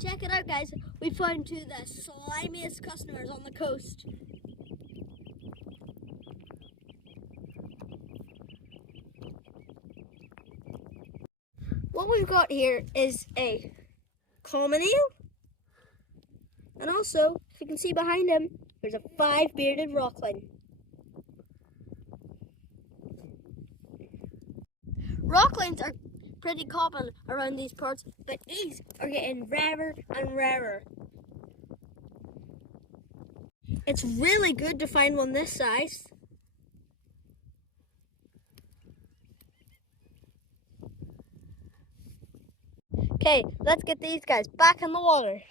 check it out, guys. We found two of the slimiest customers on the coast. What we've got here is a common eel. And also, if you can see behind him, there's a 5-bearded rockling. Rocklings are pretty common around these parts, but eels are getting rarer and rarer. It's really good to find one this size. Okay, let's get these guys back in the water.